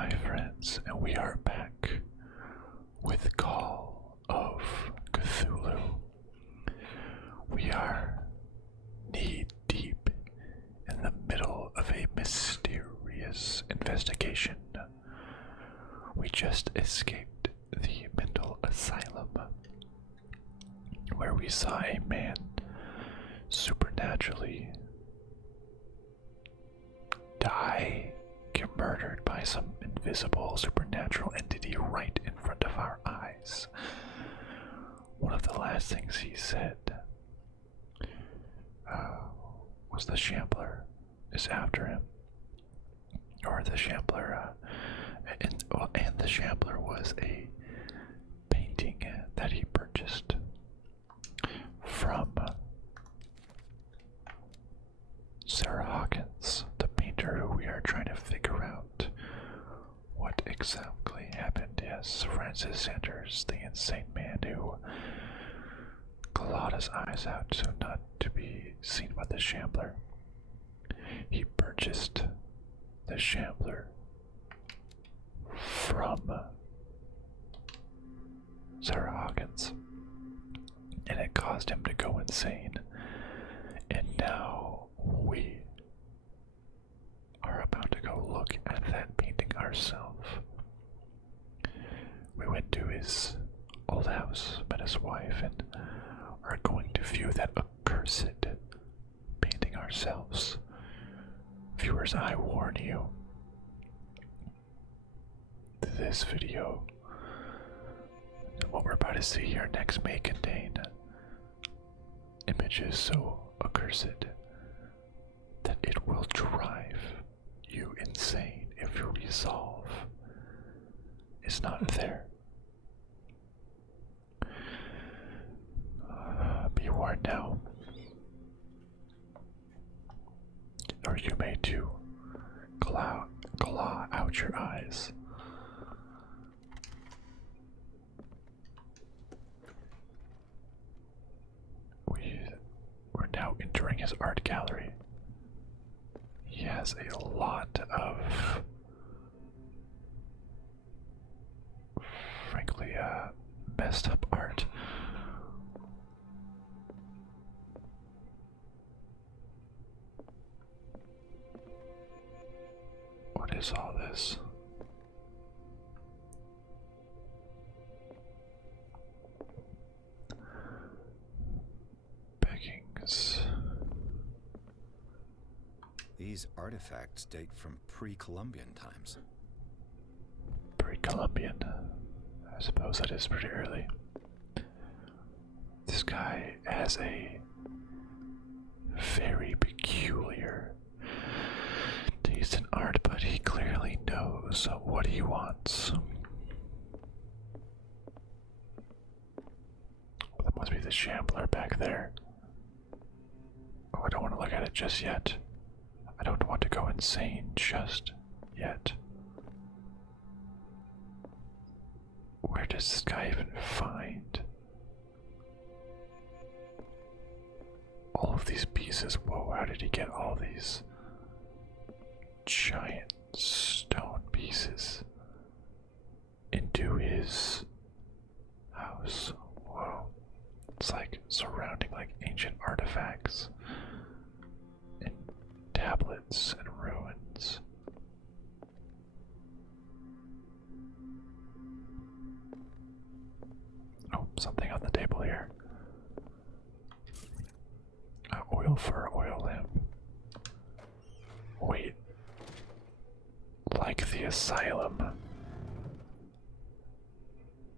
my friends, and we are back with Call of Cthulhu. We are knee-deep in the middle of a mysterious investigation. We just escaped the mental asylum, where we saw a man supernaturally die, get murdered by some invisible supernatural entity right in front of our eyes. One of the last things he said was the Shambler is after him, or the Shambler, and the Shambler was a painting that he purchased from Sarah Hawkins, the painter who we are trying to figure out what exactly happened. Yes, Francis Sanders, the insane man who clawed his eyes out so not to be seen by the Shambler. He purchased the Shambler from Sarah Hawkins, and it caused him to go insane. And now we are about to go look at that painting ourselves. We went to his old house, met his wife, and are going to view that accursed painting ourselves. Viewers, I warn you, this video and what we're about to see here next may contain images so accursed that it will drive you insane if your resolve is not there. Be warned now, or you may too claw out your eyes. We're now entering his art gallery. He has a lot of, frankly, messed up art. What is all this? Beggings. These artifacts date from pre-Columbian times. Pre-Columbian? I suppose that is pretty early. This guy has a very peculiar taste in art, but he clearly knows what he wants. That must be the Shambler back there. Oh, I don't want to look at it just yet. I don't want to go insane just yet. Where does this guy even find all of these pieces? Whoa, how did he get all these giant stone pieces into his house? Whoa. It's like surrounding like ancient artifacts and tablets and ruins. Oh, something on the table here. Oil for an oil lamp. Wait. Like the asylum.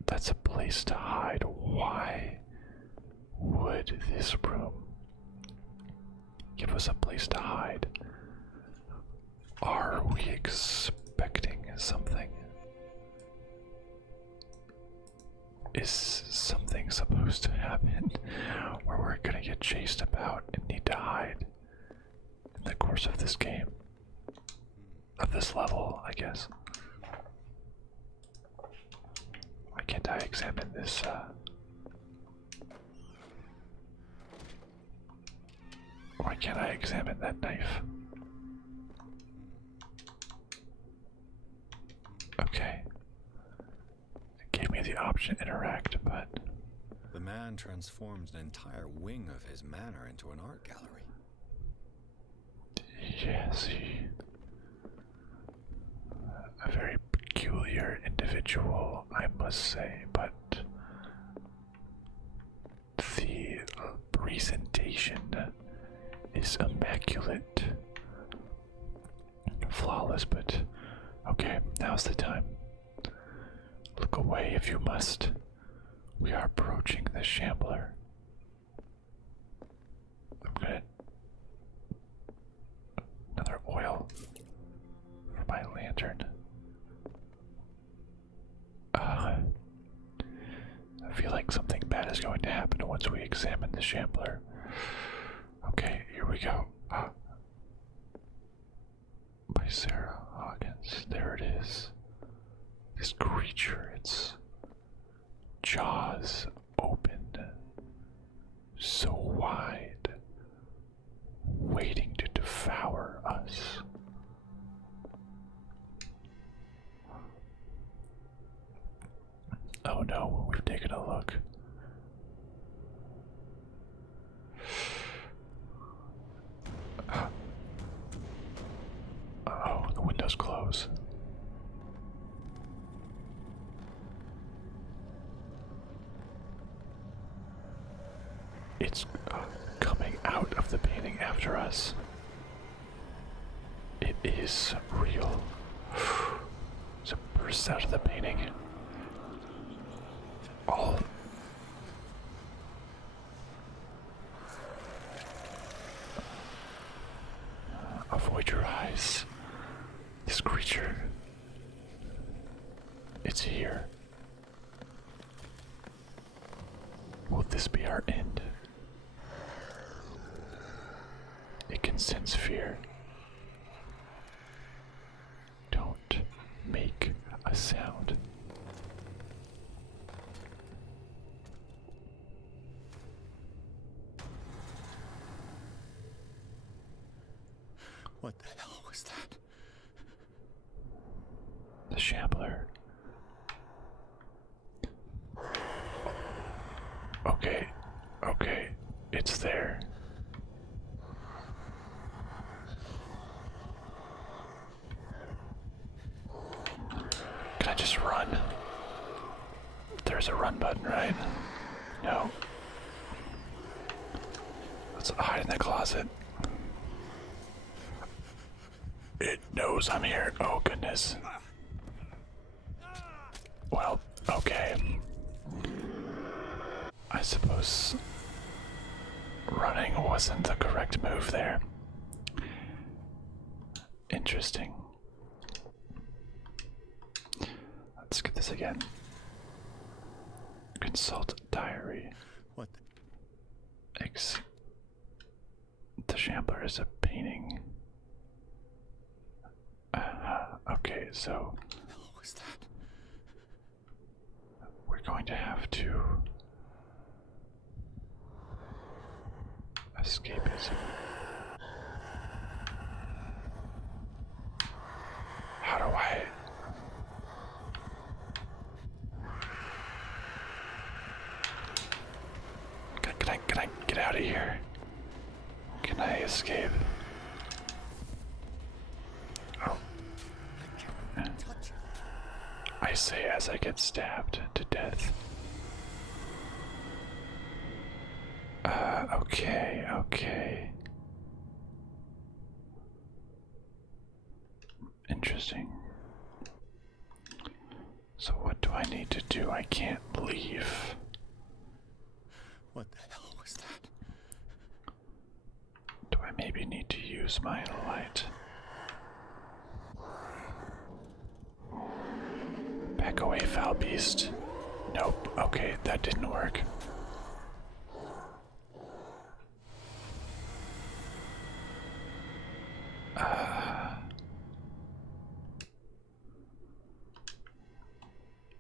That's a place to hide. Why would this room give us a place to hide? Are we expecting something? Is something supposed to happen where we're gonna get chased about and need to hide in the course of this game? Of this level, I guess. Why can't I examine this, Why can't I examine that knife? option interact, but The man transformed an entire wing of his manor into an art gallery. yes, a very peculiar individual, I must say, but the presentation is immaculate. Flawless, but okay, now's the time. Look away if you must. We are approaching the Shambler. I'm gonna... Another oil for my lantern. I feel like something bad is going to happen once we examine the Shambler. Okay, here we go. By Sarah Hawkins. There it is. This creature, its jaws open, so wide, waiting to devour us. Oh no, we've taken a look. Oh, the windows close. It's coming out of the painting after us. It is real. So it bursts out of the painting. All avoid your eyes. This creature, it's here. Will this be our end? It can sense fear. Don't make a sound. What the hell was that? The Shambler. Okay, it's there. Can I just run? There's a run button, right? No. Let's hide in the closet. It knows I'm here. Oh, goodness. Well, okay. I suppose running wasn't the correct move there. Interesting. Let's get this again. Consult diary. What? The Shambler is a painting. Okay, so What the hell was that? we're going to have to escapism. How do I? Can I get out of here? Can I escape? Oh. I say as I get stabbed to death. Okay. Interesting. So what do I need to do? I can't leave. What the hell was that? Do I maybe need to use my light? Back away, foul beast. Nope. Okay, that didn't work.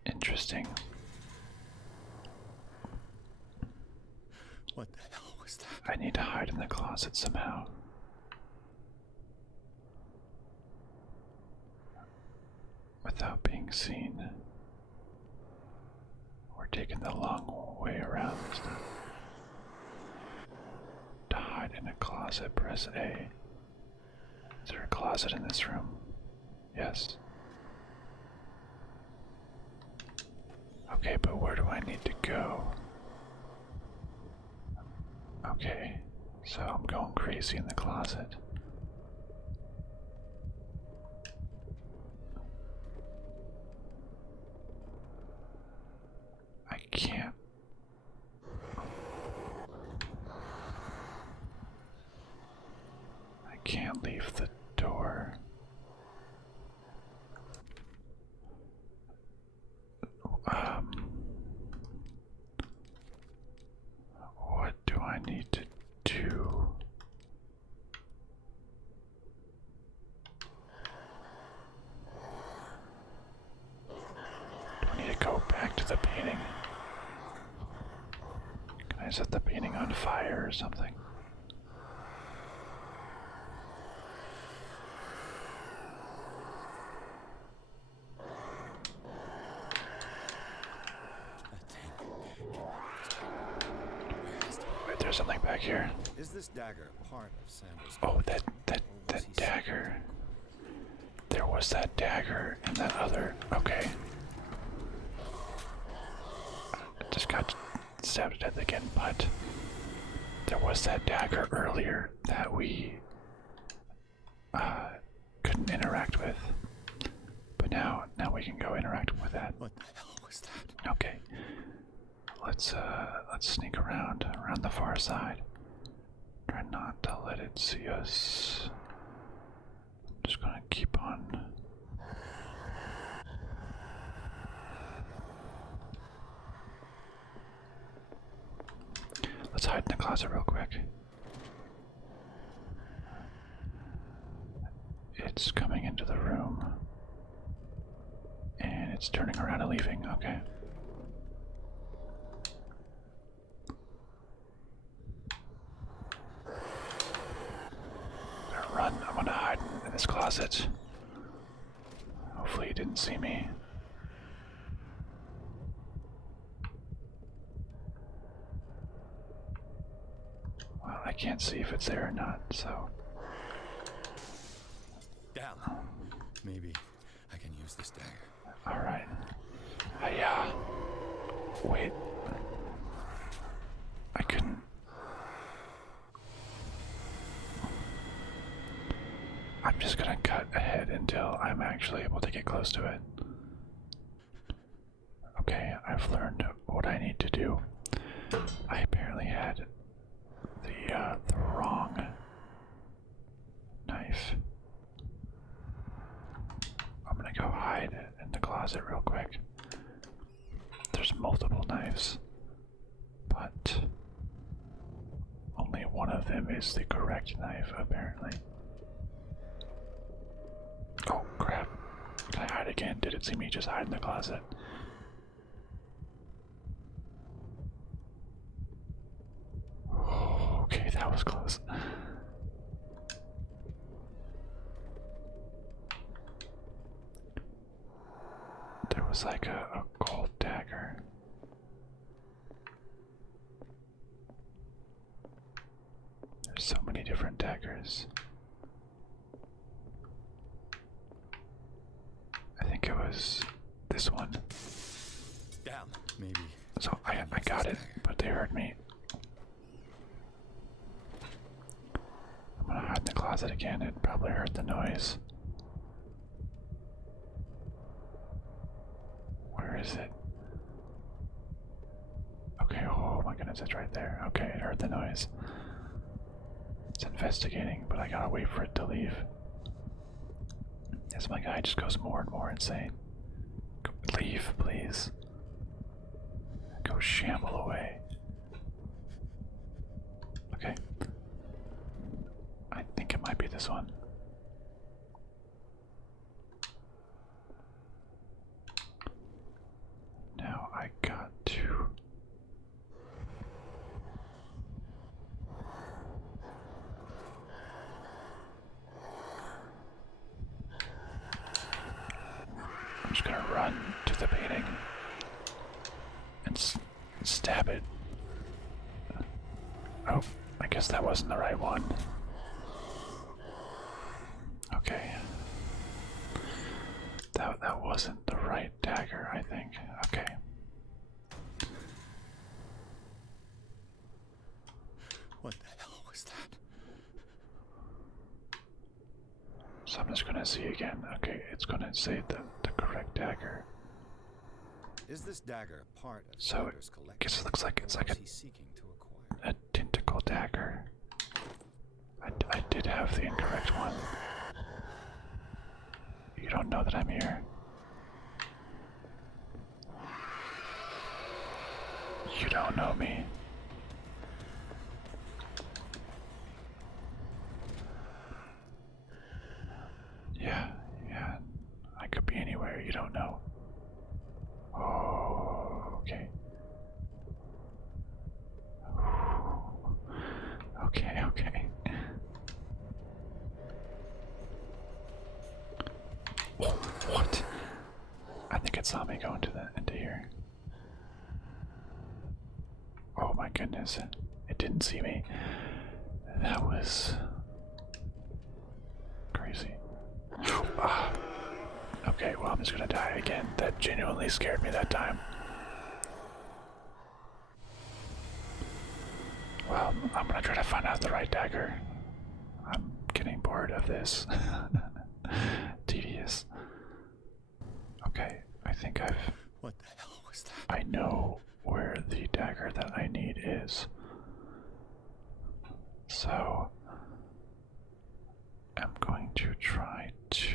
Interesting. What the hell was that? I need to hide in the closet somehow. Without being seen. taking the long way around this time. To hide in a closet, press A. Is there a closet in this room? Yes. Okay, but where do I need to go? Okay, so I'm going crazy in the closet. I can't. I can't leave the door. What do I need to do? Do I need to go back to the painting? Can I set the painting on fire or something? Wait, there's something back here. Is this dagger part of Sanders? Oh, that dagger. There was that dagger and that other. Okay. I just got stabbed to death again, but there was that dagger earlier that we couldn't interact with. But now we can go interact with that. What the hell was that? Okay. Let's sneak around the far side. Try not to let it see us. I'm just gonna keep on. Let's hide in the closet real quick. It's coming into the room. And it's turning around and leaving. Okay. Run. I'm gonna hide in this closet. Hopefully he didn't see me. Well, I can't see if it's there or not, so. Down. Maybe I can use this dagger. Alright. Hiya. Wait. I couldn't. I'm just gonna cut ahead until I'm actually able to get close to it. Okay, I've learned what I need to do. I apparently had the wrong knife. I'm gonna go hide in the closet real quick. There's multiple knives, but only one of them is the correct knife, apparently. Oh crap. Can I hide again? Did it see me just hide in the closet? Oh, okay, that was close. There was like a gold dagger. There's so many different daggers. I think it was this one. Down. Maybe. So I got it, but they heard me. I'm gonna hide in the closet again. It probably heard the noise. Where is it? Okay, oh my goodness, it's right there. Okay, it heard the noise. It's investigating, but I gotta wait for it to leave. Yes, my guy just goes more and more insane. Leave, please. Go shamble away. Okay. I think it might be this one. Now I got to... I'm just gonna run to the painting and guess that wasn't the right one. Okay. That wasn't the right dagger, I think. Okay. What the hell was that? So I'm just gonna see again. Okay, it's gonna say the correct dagger. Is this dagger part of So Shambler's I collection? guess it looks like it's Or like was he seeking to acquire? a tentacle dagger. I did have the incorrect one. You don't know that I'm here. You don't know me. Yeah. I could be anywhere, you don't know. Oh, okay. Okay. Oh, what? I think it saw me go into here. Oh my goodness. It didn't see me. That was crazy. Okay, well, I'm just gonna die again. That genuinely scared me that time. Well, I'm gonna try to find out the right dagger. I'm getting bored of this. Tedious. Okay, I think What the hell was that? I know where the dagger that I need is. So I'm going to try to...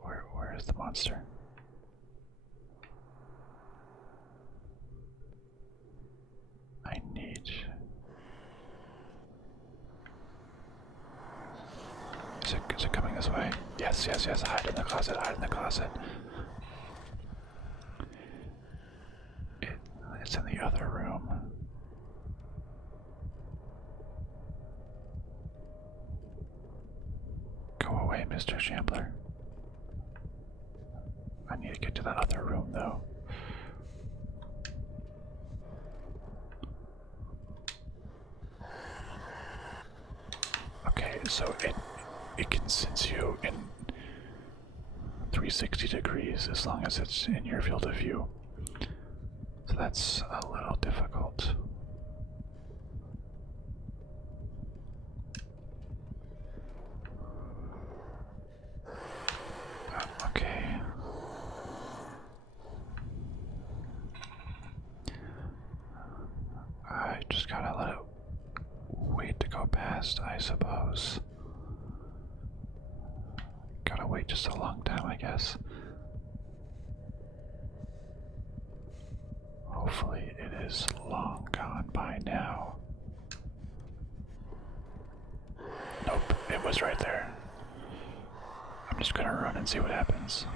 Where is the monster? I need... Is it coming this way? Yes. Hide in the closet. It's in the other room. Go away, Mr. Shambler. I need to get to that other room, though. Okay, so it can sense you in 360 degrees as long as it's in your field of view. So that's a little difficult. Okay. I just gotta let it wait to go past, I suppose. Gotta wait just a long time, I guess. Hopefully it is long gone by now. Nope, it was right there. I'm just gonna run and see what happens.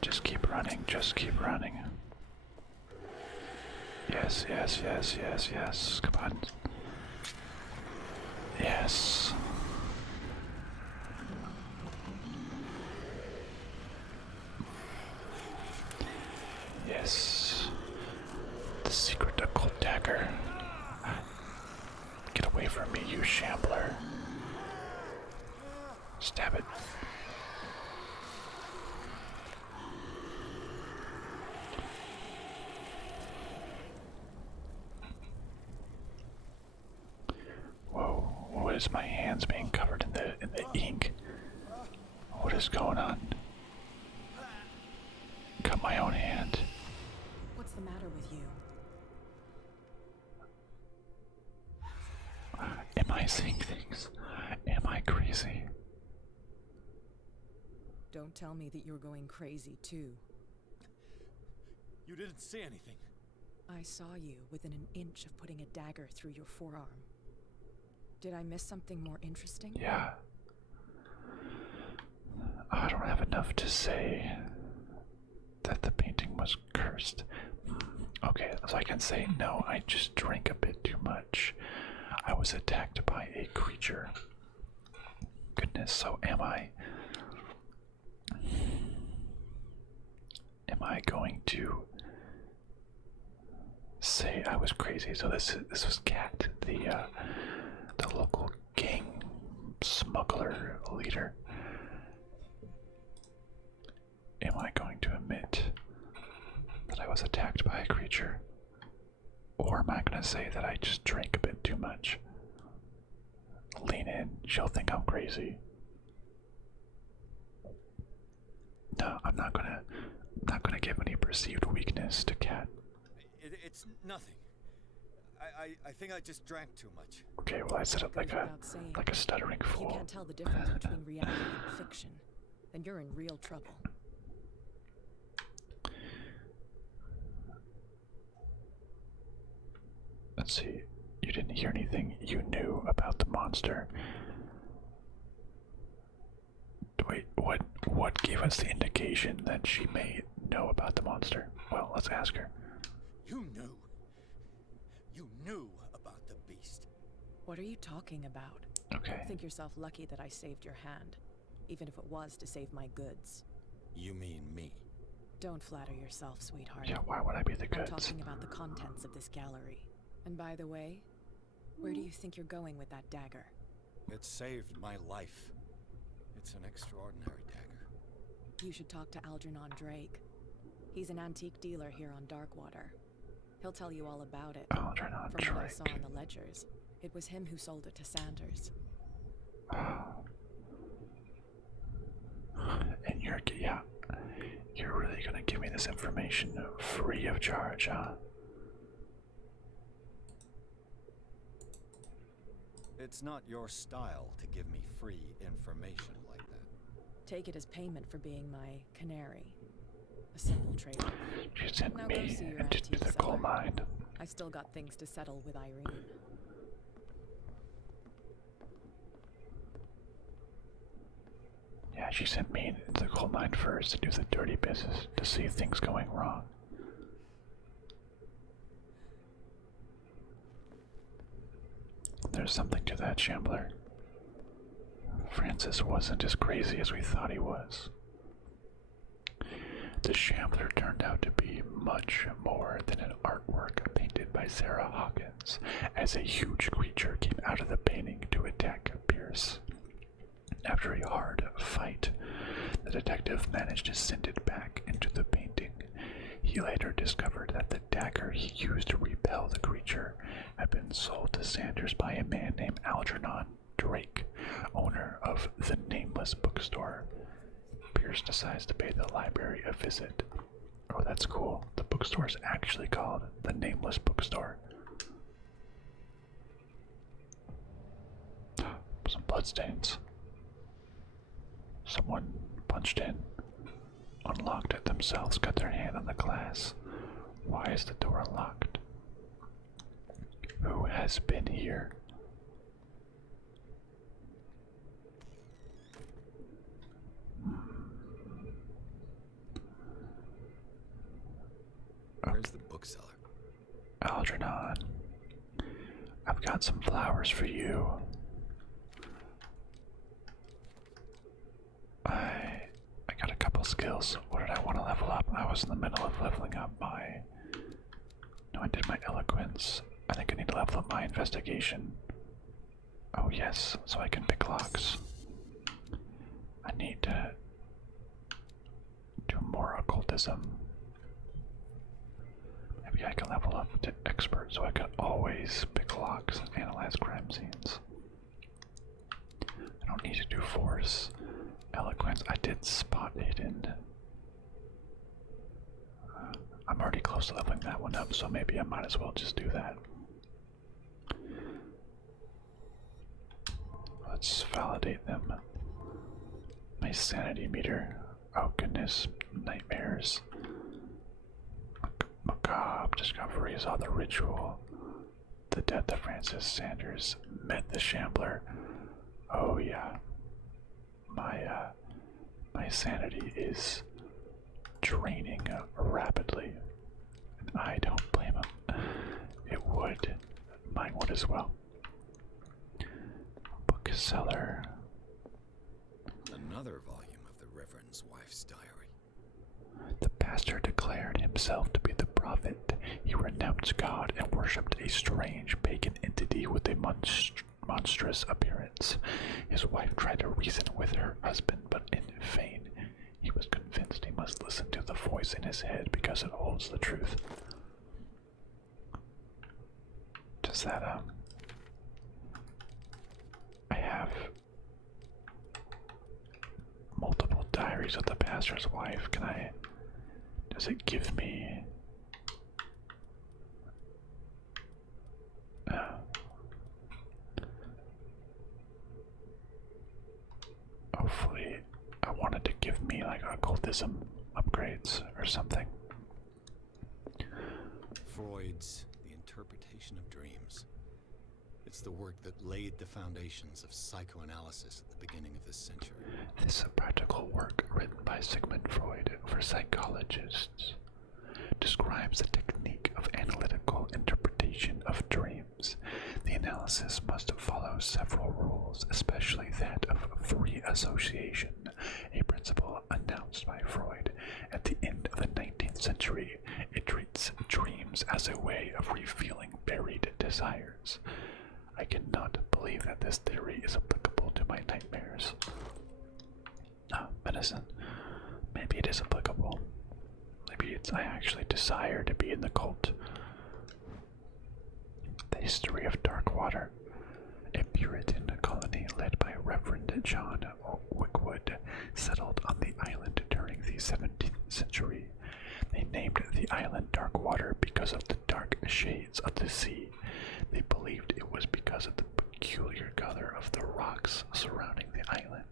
Just keep running. Yes. Come on. Yes. Yes. The secret occult dagger. Get away from me, you Shambler. Stab it. Whoa, what is my hands being covered in the ink? What is going on? Cut my own hand. What's the matter with you? Am I seeing things? Am I crazy? Don't tell me that you're going crazy too. You didn't see anything. I saw you within an inch of putting a dagger through your forearm. Did I miss something more interesting? Yeah. I don't have enough to say that the painting was cursed. Okay, so I can say no, I just drank a bit too much. I was attacked by a creature. Goodness, so am I I going to say I was crazy? So this was Cat, the local gang smuggler leader. Am I going to admit that I was attacked by a creature? Or am I going to say that I just drank a bit too much? Lean in, she'll think I'm crazy. No, I'm not gonna give any perceived weakness to Cat. It's nothing. I think I just drank too much. Okay, well I said it like a stuttering If you fool. can't tell the difference between reality and fiction, then you're in real trouble. Let's see. You didn't hear anything you knew about the monster. Wait, what gave us the indication that she may know about the monster? Well, let's ask her. You knew. You knew about the beast. What are you talking about? Okay. Think yourself lucky that I saved your hand, even if it was to save my goods. You mean me? Don't flatter yourself, sweetheart. Yeah, why would I be the I'm goods? talking about the contents of this gallery. And by the way, where do you think you're going with that dagger? It saved my life. It's an extraordinary dagger. You should talk to Algernon Drake. He's an antique dealer here on Darkwater. He'll tell you all about it. Algernon Drake. From what I saw in the ledgers, it was him who sold it to Sanders. And you're really gonna give me this information free of charge, huh? It's not your style to give me free information like that. Take it as payment for being my canary. A simple trade. She sent Now me go see your into antique the coal seller. mine. I still got things to settle with Irene. Yeah, she sent me into the coal mine first to do the dirty business, to see things going wrong. There's something to that, Shambler. Francis wasn't as crazy as we thought he was. The Shambler turned out to be much more than an artwork painted by Sarah Hawkins, as a huge creature came out of the painting to attack Pierce. After a hard fight, the detective managed to send it back into the painting. He later discovered that the dagger he used to repel the creature had been sold to Sanders by a man named Algernon Drake, owner of the Nameless Bookstore. Pierce decides to pay the library a visit. Oh, that's cool. The bookstore is actually called the Nameless Bookstore. Some bloodstains. Someone punched in, unlocked it themselves, got their hand on the glass. Why is the door locked? Who has been here? Where's the bookseller? Algernon, I've got some flowers for you. I got a couple skills. What did I want to level up? I was in the middle of leveling up my... No, I did my eloquence. I think I need to level up my investigation. Oh yes, so I can pick locks. I need to do more occultism. Maybe I can level up to expert so I can always pick locks and analyze crime scenes. I don't need to do force. Eloquence, I did spot hidden. I'm already close to leveling that one up, so maybe I might as well just do that. Let's validate them. My sanity meter. Oh goodness, nightmares. Macabre discoveries on the ritual. The death of Francis Sanders met the Shambler. Oh yeah. My sanity is draining rapidly, and I don't blame him. It would. Mine would as well. Bookseller. Another volume of the Reverend's wife's diary. The pastor declared himself to be the prophet. He renounced God and worshipped a strange pagan entity with a monstrous appearance. His wife tried to reason with her husband, but in vain. He was convinced he must listen to the voice in his head because it holds the truth. Does that, I have multiple diaries of the pastor's wife. Does it give me, hopefully, I wanted to give me like occultism upgrades or something. Freud's The Interpretation of Dreams. It's the work that laid the foundations of psychoanalysis at the beginning of this century. This is a practical work written by Sigmund Freud for psychologists. Describes the technique of analytical interpretation of dreams. The analysis must follow several rules, especially that of free association, a principle announced by Freud at the end of the 19th century. It treats dreams as a way of revealing buried desires. I cannot believe that this theory is applicable to my nightmares. Medicine. Maybe it is applicable. Maybe I actually desire to be in the cult. The history of Darkwater. A Puritan colony led by Reverend John Wickwood settled on the island during the 17th century. They named the island Darkwater because of the dark shades of the sea. They believed it was because of the peculiar color of the rocks surrounding the island.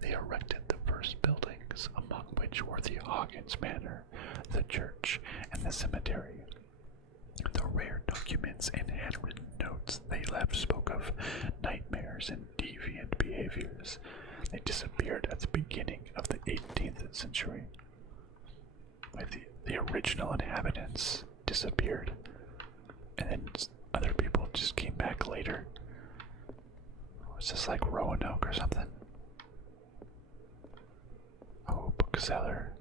They erected the first buildings, among which were the Hawkins Manor, the church, and the cemetery. The rare documents and handwritten notes they left spoke of nightmares and deviant behaviors. They disappeared at the beginning of the 18th century. The original inhabitants disappeared, and then other people just came back later. Was this like Roanoke or something? Oh, bookseller.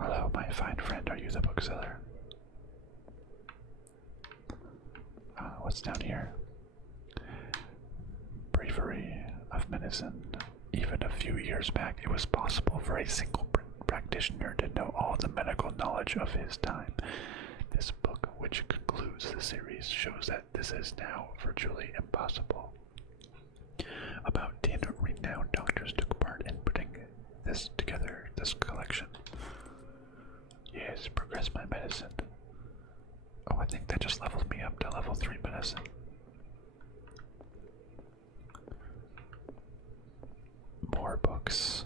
Hello, my fine friend. Are you the bookseller? What's down here? Bravery of medicine. Even a few years back, it was possible for a single practitioner to know all the medical knowledge of his time. This book, which concludes the series, shows that this is now virtually impossible. About 10 renowned doctors took part in putting this together, this collection. Yes, progress my medicine. Oh, I think that just leveled me up to level 3 medicine. More books.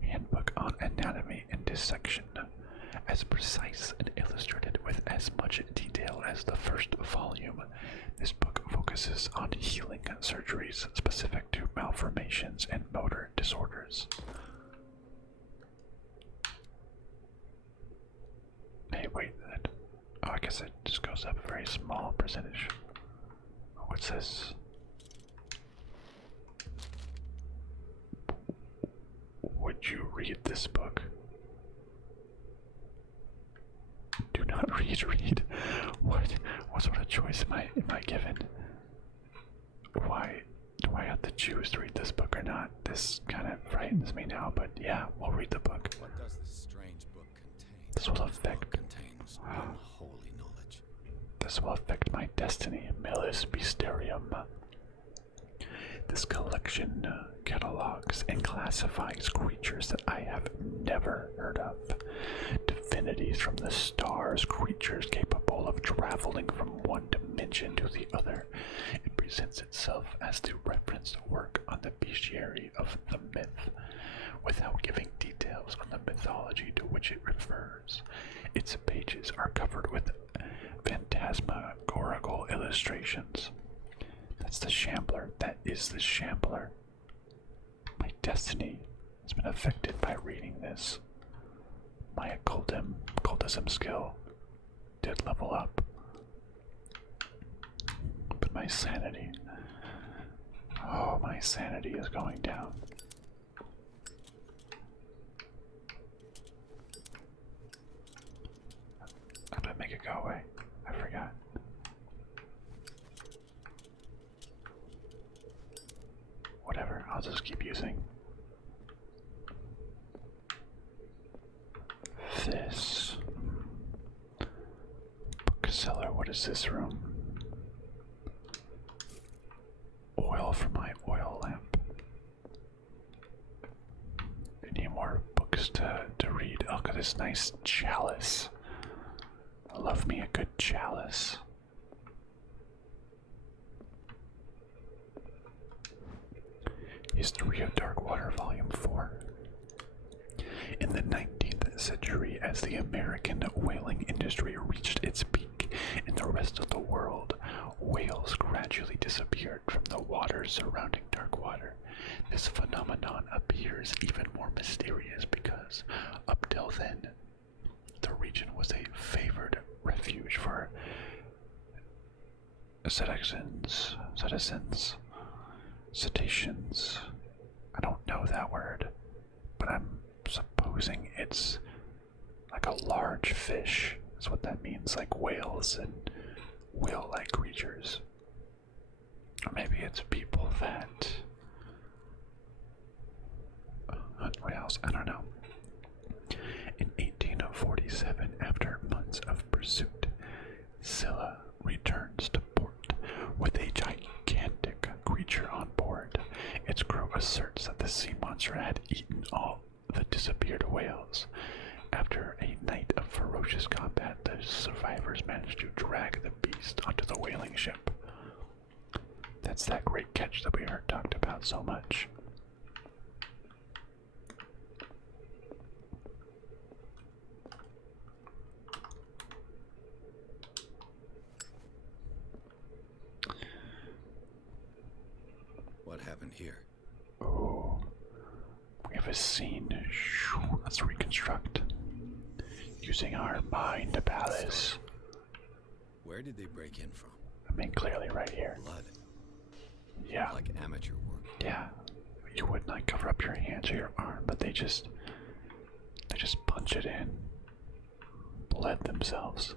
Handbook on Anatomy and Dissection. As precise and illustrated with as much detail as the first volume, this book focuses on healing surgeries specific to malformations and motor disorders. Hey, wait, oh, I guess it just goes up a very small percentage. What's this? Would you read this book? Do not read. What sort of choice am I given? Why do I have to choose to read this book or not? This kind of frightens me now, but yeah, we'll read the book. What does this strange book contain? This will affect contains unholy knowledge. This will affect my destiny, Millis Mysterium. This collection catalogs and classifies creatures that I have never heard of. Divinities from the stars, creatures capable of traveling from one dimension to the other. It presents itself as the referenced work on the bestiary of the myth, without giving details on the mythology to which it refers. Its pages are covered with phantasmagorical illustrations. That's the Shambler. That is the Shambler. My destiny has been affected by reading this. My occultism skill did level up. But my sanity... Oh, my sanity is going down. Nameless. Bookseller, what is this room? Oil for my oil lamp. Any more books to read? Oh, look at this nice chalice. I love me a good chalice. History of Darkwater, Volume 4. In the 19th century, as the American whaling industry reached its peak in the rest of the world, whales gradually disappeared from the waters surrounding Darkwater. This phenomenon appears even more mysterious because, up till then, the region was a favored refuge for cetaceans, I don't know that word, but I'm supposing it's like a large fish, is what that means, like whales and whale-like creatures. Or maybe it's people that hunt whales, I don't know. In 1847, after months of pursuit, Scylla returns to port with a gigantic creature on board. Its crew asserts that the sea monster had eaten all the disappeared whales. After a night of ferocious combat, the survivors managed to drag the beast onto the whaling ship. That's that great catch that we heard talked about so much. What happened here? Oh, we have a scene. Let's reconstruct using our mind palace. Where did they break in from? I mean, clearly right here. Blood. Yeah. Like amateur work. Yeah. You would not cover up your hands or your arm, but they just punch it in. Bled themselves.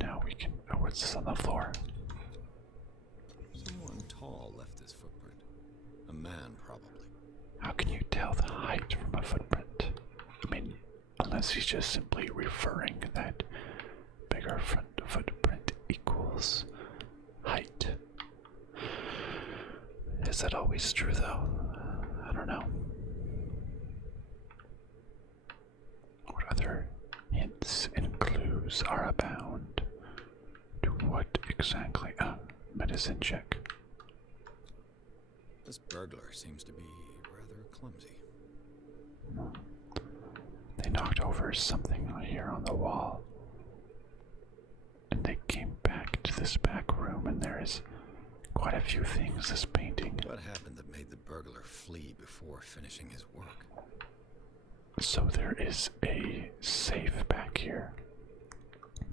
Now we can. Oh, what's this on the floor? Someone tall left this footprint. A man, probably. How can you tell the height from a footprint? I mean, unless he's just simply referring that bigger front footprint equals height. Is that always true, though? I don't know. What other hints and clues are abound? To what exactly? Medicine check. This burglar seems to be rather clumsy. They knocked over something here on the wall. And they came back to this back room, and there is quite a few things this painting. What happened that made the burglar flee before finishing his work? So there is a safe back here.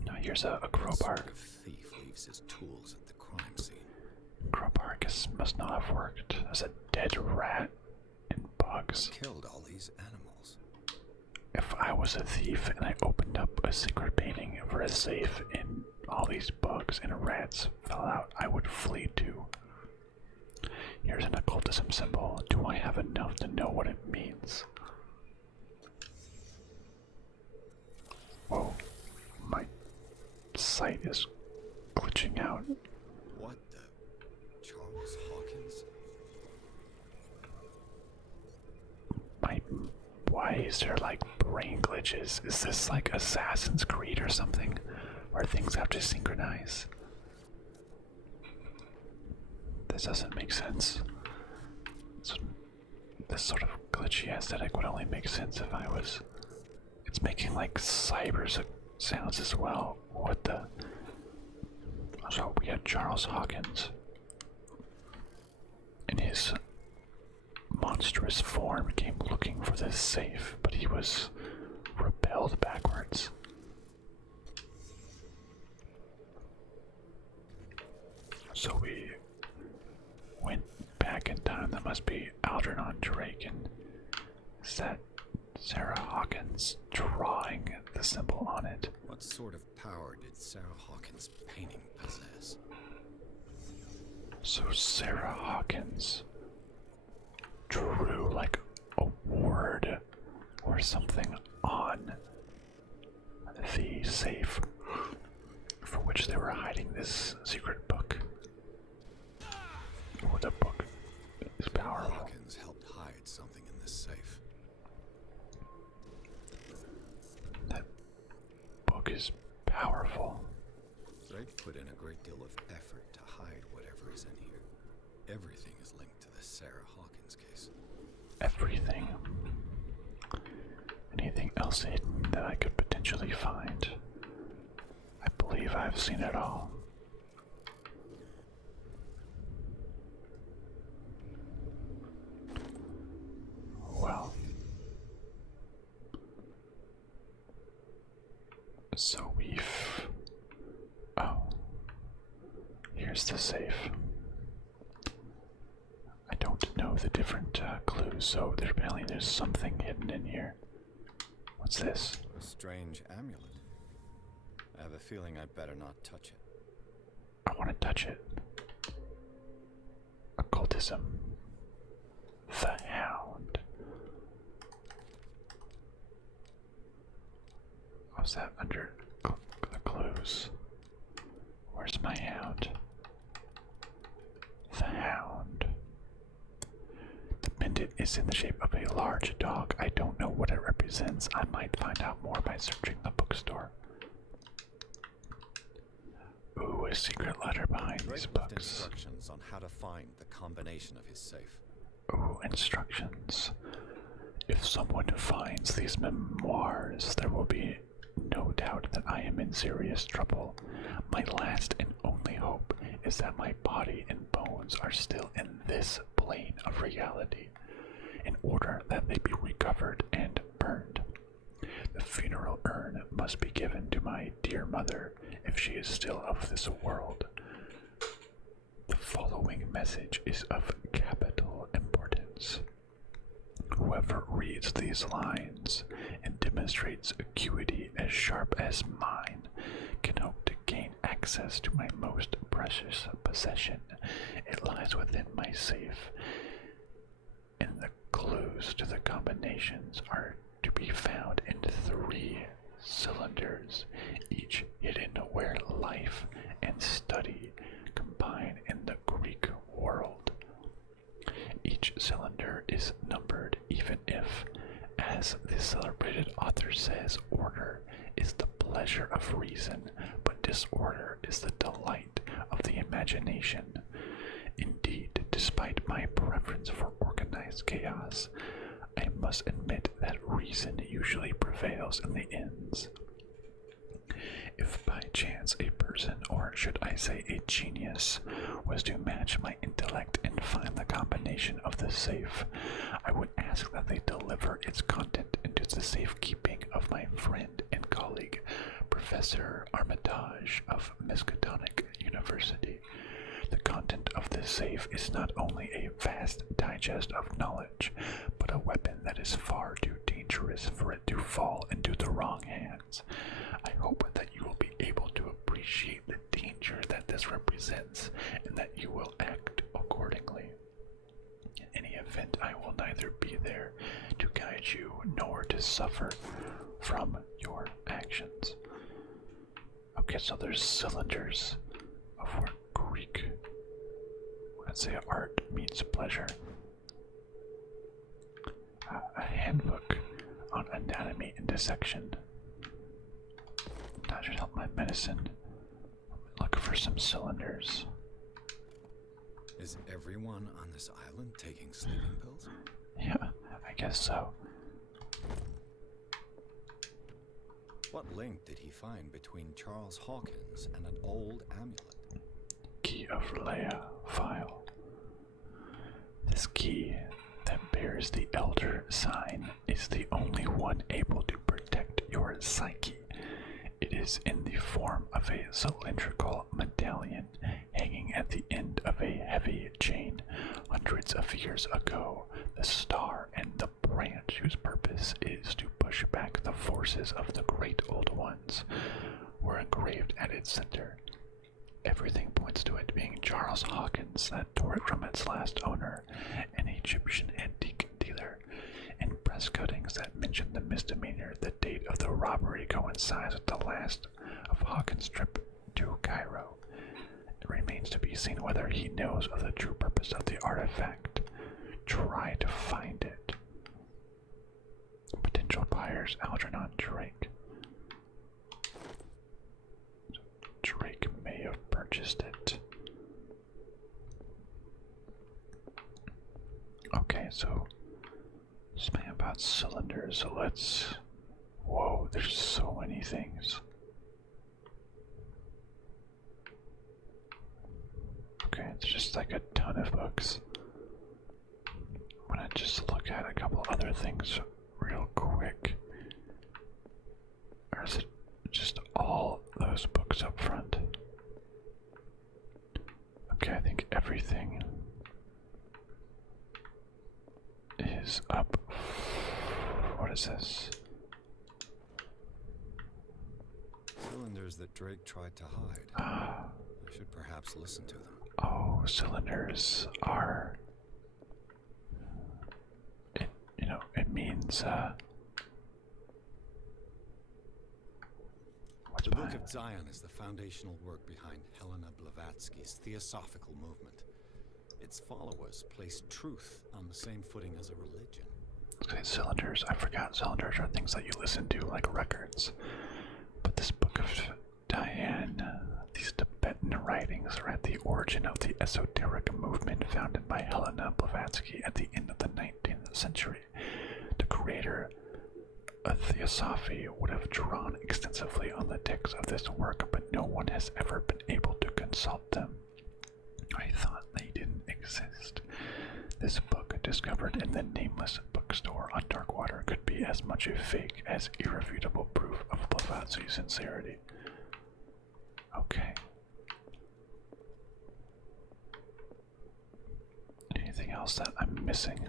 Now here's a crowbar. What sort of thief leaves his tools at the crime scene? Crowbar, I guess, must not have worked. There's a dead rat and bugs. Who killed all these animals? If I was a thief and I opened up a secret painting for a safe and all these bugs and rats fell out, I would flee too. Here's an occultism symbol. Do I have enough to know what it means? Whoa, my sight is glitching out. What the? Charles Hawkins? Why is there like brain glitches? Is this like Assassin's Creed or something? Where things have to synchronize? This doesn't make sense. This sort of glitchy aesthetic would only make sense if I was... It's making like cyber sounds as well. What the... So we had Charles Hawkins. In his monstrous form came looking for this safe, but he was repelled backwards. So we went back in time. That must be Algernon Drake, and is that Sarah Hawkins drawing the symbol on it? What sort of power did Sarah Hawkins' painting possess? So Sarah Hawkins drew or something on the safe for which they were hiding this secret book. Oh, the book is powerful. Hawkins helped hide something in this safe. That book is powerful. They've put in a great deal of effort to hide whatever is in here. Everything is linked to the Sarah Hawkins case. Everything. Anything else hidden that I could potentially find? I believe I've seen it all. Well. So we've... Oh. Here's the safe. I don't know the different clues, so there's something hidden in here. What's this? A strange amulet. I have a feeling I'd better not touch it. I want to touch it. Occultism. The Hound. Was that under the clues? Where's my hound? The Hound. The pendant is in the shape of a large dog. I don't know what it represents. I might find out more by searching the bookstore. Ooh, a secret letter behind these books. Instructions on how to find the combination of his safe. Ooh, instructions. If someone finds these memoirs, there will be no doubt that I am in serious trouble. My last and only hope is that my body and bones are still in this plane of reality, in order that they be recovered and burned. The funeral urn must be given to my dear mother if she is still of this world. The following message is of capital importance. Whoever reads these lines and demonstrates acuity as sharp as mine can hope to gain access to my most precious possession. It lies within my safe, and the clues to the combinations are to be found in 3 cylinders, each hidden where life and study combine in the Greek world. Each cylinder is numbered, even if, as the celebrated author says, order is the pleasure of reason, but disorder is the delight of the imagination. Indeed, despite my preference for organized chaos, I must admit that reason usually prevails in the ends. If by chance a person, or should I say a genius, was to match my intellect and find the combination of the safe, I would ask that they deliver its content into the safekeeping of my friend and colleague, Professor Armitage of Miskatonic University. The content of this safe is not only a vast digest of knowledge, but a weapon that is far too dangerous for it to fall into the wrong hands. I hope that you will be able to appreciate the danger that this represents, and that you will act accordingly. In any event, I will neither be there to guide you, nor to suffer from your actions. Okay, so there's cylinders of where Greek, let's say art meets pleasure. A handbook on anatomy and dissection. That should help my medicine. Look for some cylinders. Is everyone on this island taking sleeping pills? Yeah, I guess so. What link did he find between Charles Hawkins and an old amulet? Key of Leia file. This key that bears the Elder sign is the only one able to protect your psyche. It is in the form of a cylindrical medallion hanging at the end of a heavy chain. Hundreds of years ago, the star and the branch whose purpose is to push back the forces of the great old ones were engraved at its center. Everything points to it being Charles Hawkins that tore it from its last owner, an Egyptian antique dealer. In press cuttings that mention the misdemeanor. The date of the robbery coincides with the last of Hawkins' trip to Cairo. It remains to be seen whether he knows of the true purpose of the artifact. Try to find it. Potential buyers, Algernon Drake. Drake may have purchased it. Okay, so something about cylinders, so let's... Whoa, there's so many things. Okay, it's just like a ton of books. I'm gonna just look at a couple other things real quick. Or is it just all those books up front? Okay, I think everything is up. What is this? Cylinders that Drake tried to hide. Ah. I should perhaps listen to them. Oh, cylinders are... It means, what's The Book of Zion is the foundational work behind Helena Blavatsky's Theosophical movement. Its followers place truth on the same footing as a religion. Okay, cylinders. I forgot cylinders are things that you listen to, like records. But this Book of Diane, these Tibetan writings are at the origin of the esoteric movement founded by Helena Blavatsky at the end of the 19th century. The creator of Theosophy would have drawn extensively on the texts of this work, but no one has ever been able to consult them. I thought they didn't exist. This book, discovered in the Nameless bookstore on Darkwater, could be as much a fake as irrefutable proof of Blavatsky's sincerity. Okay. Anything else that I'm missing?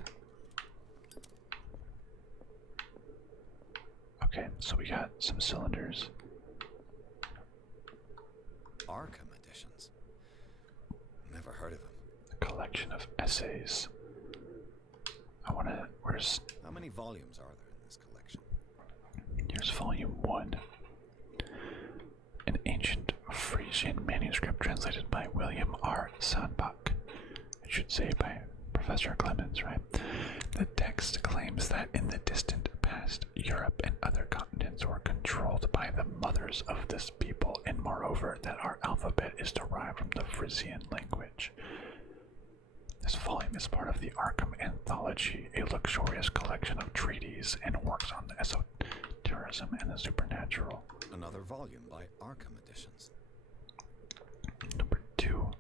Okay, so we got some cylinders. Arkham editions. Never heard of them. A collection of essays. Where's... How many volumes are there in this collection? Here's volume 1. An ancient Frisian manuscript translated by William R. Sandbach. It should say by Professor Clemens, right? The text claims that in the distant past, Europe and other continents were controlled by the mothers of this people, and moreover, that our alphabet is derived from the Frisian language. This volume is part of the Arkham Anthology, a luxurious collection of treatises and works on the esotericism and the supernatural. Another volume by Arkham Editions. Number 2,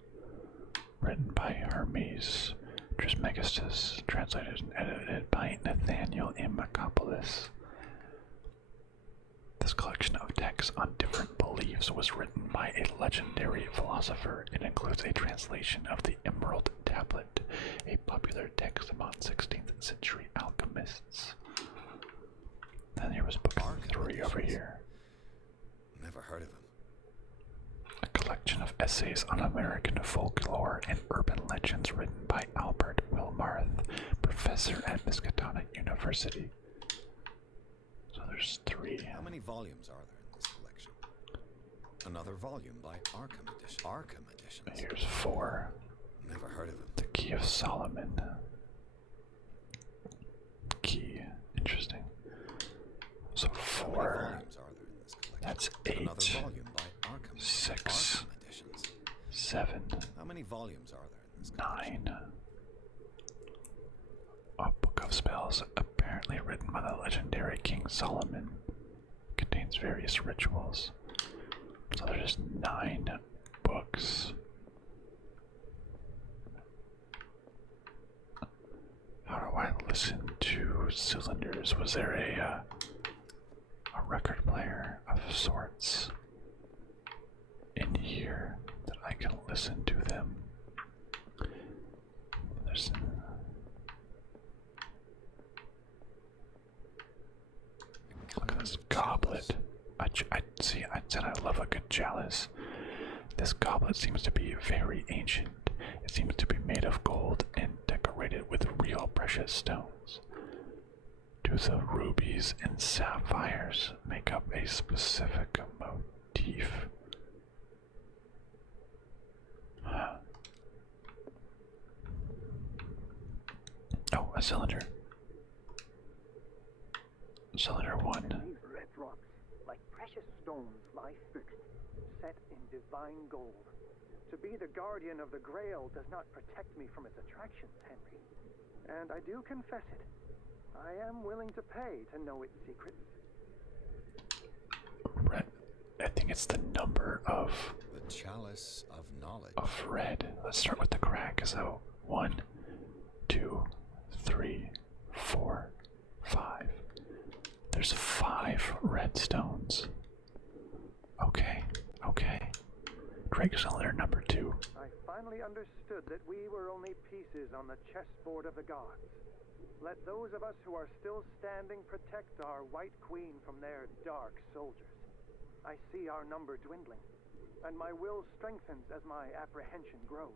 written by Hermes Trismegistus, translated and edited by Nathaniel M. Makopoulos. This collection of texts on different beliefs was written by a legendary philosopher. It includes a translation of the Emerald Tablet, a popular text among 16th century alchemists. Then there was book 3 over here. Never heard of him. A collection of essays on American folklore and urban legends written by Albert Wilmarth, professor at Miskatonic University. So there's 3. How many volumes are there in this collection? Another volume by Arkham Edition. Arkham Editions. Here's 4. Never heard of him. The Key of Solomon. Key. Interesting. So 4. How many volumes are there in this collection? That's Another 8. volume by Arkham. 6. Arkham Editions. 7. How many volumes are there in this collection? 9. A Book of Spells, apparently written by the legendary King Solomon, contains various rituals. So there's 9 books. How do I listen to cylinders? Was there a record player of sorts in here that I can listen to them? There's look at this goblet. I said I love a good chalice. This goblet seems to be very ancient. It seems to be made of gold and decorated with real precious stones. Do hues of rubies and sapphires make up a specific motif. Huh. Oh, a cylinder. Cylinder 1. These red rocks, like precious stones, lie fixed, set in divine gold. To be the guardian of the Grail does not protect me from its attractions, Henry. And I do confess it. I am willing to pay to know its secrets. Red. I think it's the number of The chalice of knowledge. red. Let's start with the crack. So 1, 2, 3, 4, 5. There's 5 red stones. Okay, okay. Drake cylinder number 2. I finally understood that we were only pieces on the chessboard of the gods. Let those of us who are still standing protect our White Queen from their dark soldiers. I see our number dwindling, and my will strengthens as my apprehension grows.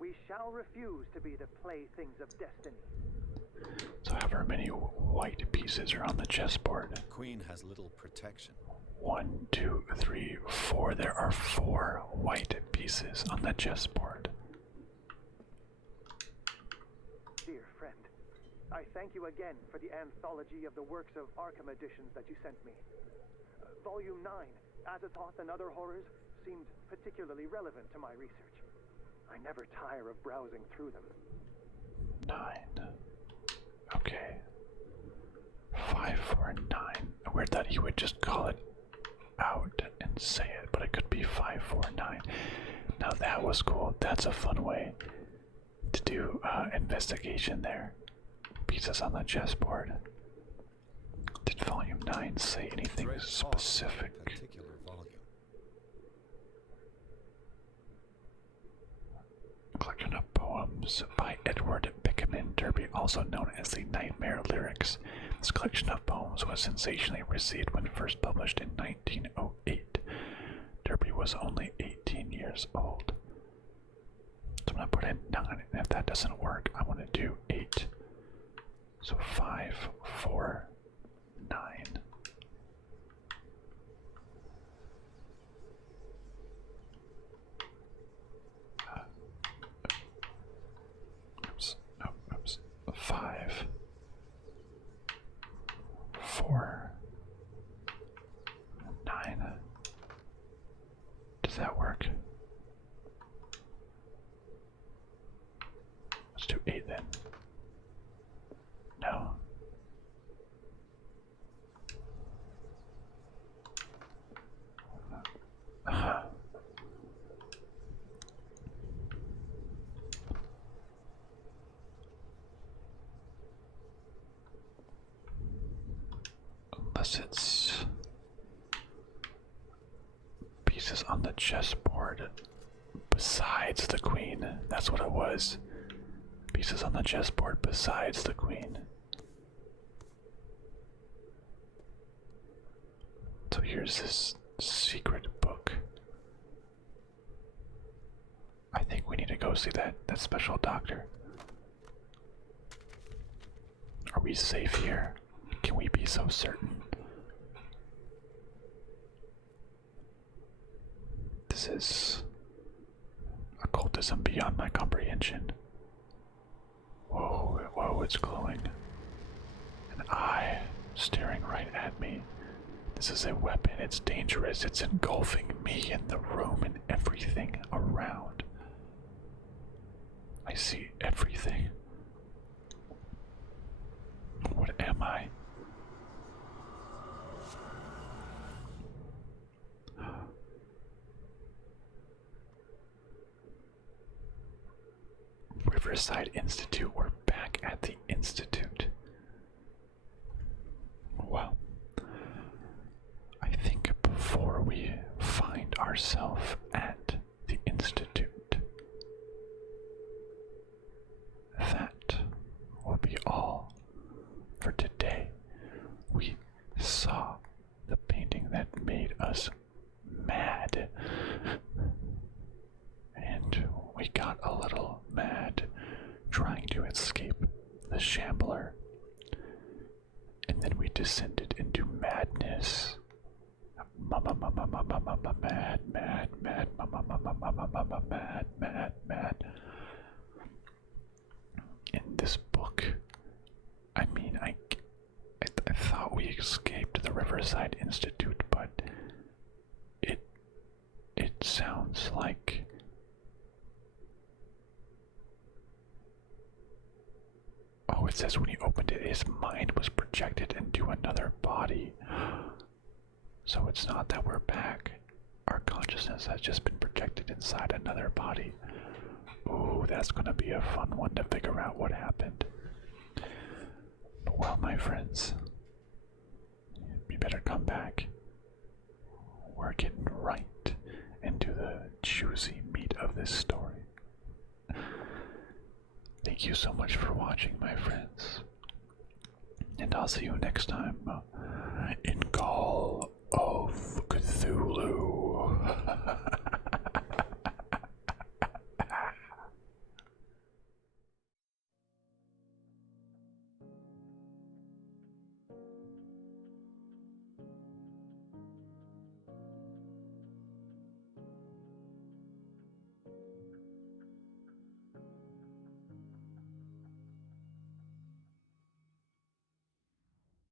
We shall refuse to be the playthings of destiny. So however many white pieces are on the chessboard. The Queen has little protection. 1, 2, 3, 4. There are 4 white pieces on the chessboard. Dear friend, I thank you again for the anthology of the works of Arkham editions that you sent me. Volume 9, Azathoth and Other Horrors, seemed particularly relevant to my research. I never tire of browsing through them. 9. Okay. 5, 4, 9. Weird that he would just call it out and say it, but it could be 5, 4, 9. Now that was cool. That's a fun way to do investigation there. Pieces on the chessboard. Did volume 9 say anything Thread specific? talk, particular volume. Collection of poems by Edward Bickham Derby, also known as the Nightmare Lyrics. This collection of poems was sensationally received when first published in 1908. Derby was only 18 years old. So I'm going to put in 9, and if that doesn't work, I want to do 8. So 5, 4, 9. Oops. Oh, oops. 5, 4, 9. Does that work? Let's do 8 then. No. Unless it's pieces on the chessboard besides the queen. That's what it was. Pieces on the chessboard besides the queen. So here's this secret book. I think we need to go see that special doctor. Are we safe here? Can we be so certain? This is occultism beyond my comprehension. Whoa, whoa, it's glowing. An eye staring right at me. This is a weapon, it's dangerous, it's engulfing me and the room and everything around. I see everything. What am I? Riverside Institute, we're back at the Institute. Well, I think before we find ourselves at the Institute, that will be all for today. We saw the painting that made us mad, and we got a little mad trying to escape the Shambler. And then we descended into madness. Mad. In this book, I mean, I thought we escaped the Riverside Institute, but it sounds like oh, it says when he opened it, his mind was projected into another body. So it's not that we're back. Our consciousness has just been projected inside another body. Ooh, that's gonna be a fun one to figure out what happened. Well, my friends, you better come back. We're getting right into the juicy meat of this story. Thank you so much for watching, my friends. And I'll see you next time in Call of Cthulhu.